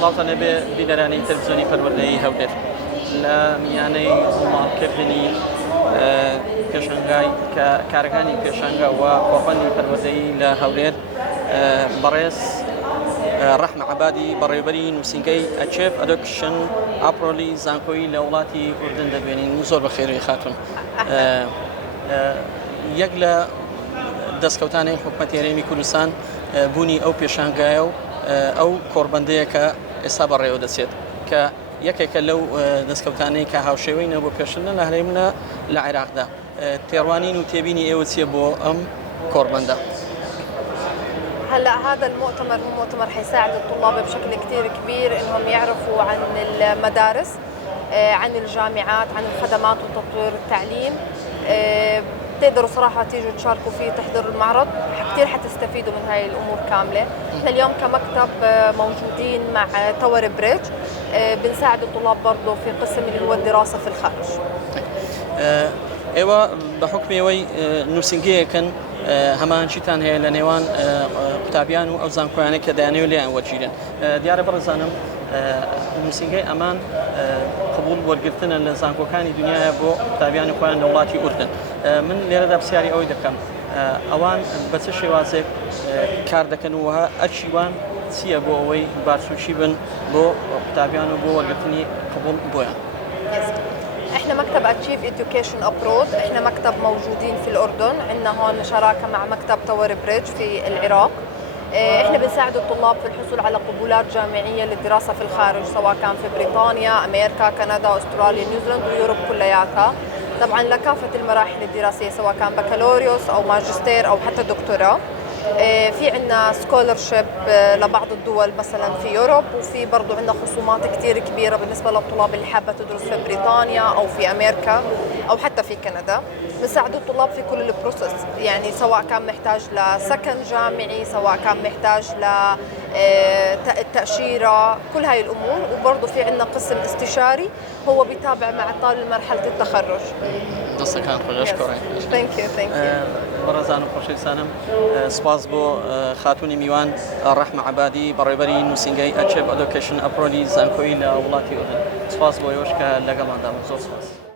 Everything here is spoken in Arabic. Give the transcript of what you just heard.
سڵاوتە لەبێ بیلەرانی تەلەڤیزیۆنی پەروەردەیی هەولێر لە میانەی هەڵماڵکردنی پێشەنگای کارەکانی پێشەنگە و کۆڕبەندی پەروەردەیی لە هەولێر بەڕێز ڕەحمە عەبادی بەڕێوەبەری نووسینگەی ئەچێف ئەدوکیشن ئاپڕۆلی زانکۆیی لە وڵاتی ئوردن دەبێنین و زۆر بەخێرەوەی خاتون. یەک لە دەستکەوتانی حکومەتی هەرێمی کوردستان بوونی ئەو پێشانگایە و ئەو کۆڕبەندەیە کە ئێستا بەڕێوە دەچێت کە یەکێکە لەو دەستکەوتانەی کە هاوشێوەینە بۆ پێشردن لە هەرێمە لە عێراقدا. تێڕوانین و تێبینی ئێوە چییە بۆ ئەم کۆڕبەندە؟ هلا هذا المؤتمر هو مؤتمر حيساعد الطلاب بشكل كثير كبير انهم يعرفوا عن المدارس، عن الجامعات، عن الخدمات وتطوير التعليم. تقدروا صراحة تيجوا تشاركوا فيه، تحضروا المعرض، كثير حتستفيدوا من هاي الأمور كاملة. احنا اليوم كمكتب موجودين مع تاور بريدج، بنساعد الطلاب برضه في قسم اللي هو الدراسة في الخارج. ايوه بحكم اوي نووسنگەیەکەن هەمانچیتان هەیە لە نێوان قوتابیان و ئەو زانکۆیانە کە دەیانەوێت لێیان وەرگیرن. دیارە بەڕێزانم نووسنگەی ئەمان قبول وەرگرتنە لە زانکۆکانی دنیاە بۆ قوتابیانی خۆیان لە وڵاتی ئوردن. من لێرەدا پرسیاری ئەوەی دەکەم ئەوان بە چه شێوازێک کار دەکەن و ئەچیوان چییە بۆ ئەوەی بارسوشی بن بۆ قوتابیان و بۆ وەرگرتنی قبول بۆیان؟ احنا مكتب Achieve Education Abroad، احنا مكتب موجودين في الأردن، عندنا هون شراكة مع مكتب تاور بريدج في العراق. احنا بنساعد الطلاب في الحصول على قبولات جامعية للدراسة في الخارج، سواء كان في بريطانيا، أمريكا، كندا، أستراليا، نيوزيلندا ويوروب كلياتها، طبعا لكافة المراحل الدراسية سواء كان بكالوريوس أو ماجستير أو حتى دكتوراه. في عندنا سكولرشيب لبعض الدول مثلا في يوروب، وفي برضه عندنا خصومات كثير كبيره بالنسبه للطلاب اللي حابه تدرس في بريطانيا او في امريكا او حتى في كندا. بنساعد الطلاب في كل البروسيس، يعني سواء كان محتاج لسكن جامعي، سواء كان محتاج للتاشيره، كل هاي الامور. وبرضه في عندنا قسم استشاري هو بيتابع مع الطالب مرحله التخرج. دەستە کان خۆش کۆڕی. Thank you. بەڕێزان و خۆشەویستانم، سپاس بۆ خاتوونی میوان ڕەحمە عەبادی بەڕێوەبەری نووسینگەی ئەچێف ئەدوکیشن ئەپڕۆلی زانکۆیی لە وڵاتی ئوردن. سپاس بۆ ئێوەش کە لەگەڵماندا بوون. زۆر سپاس.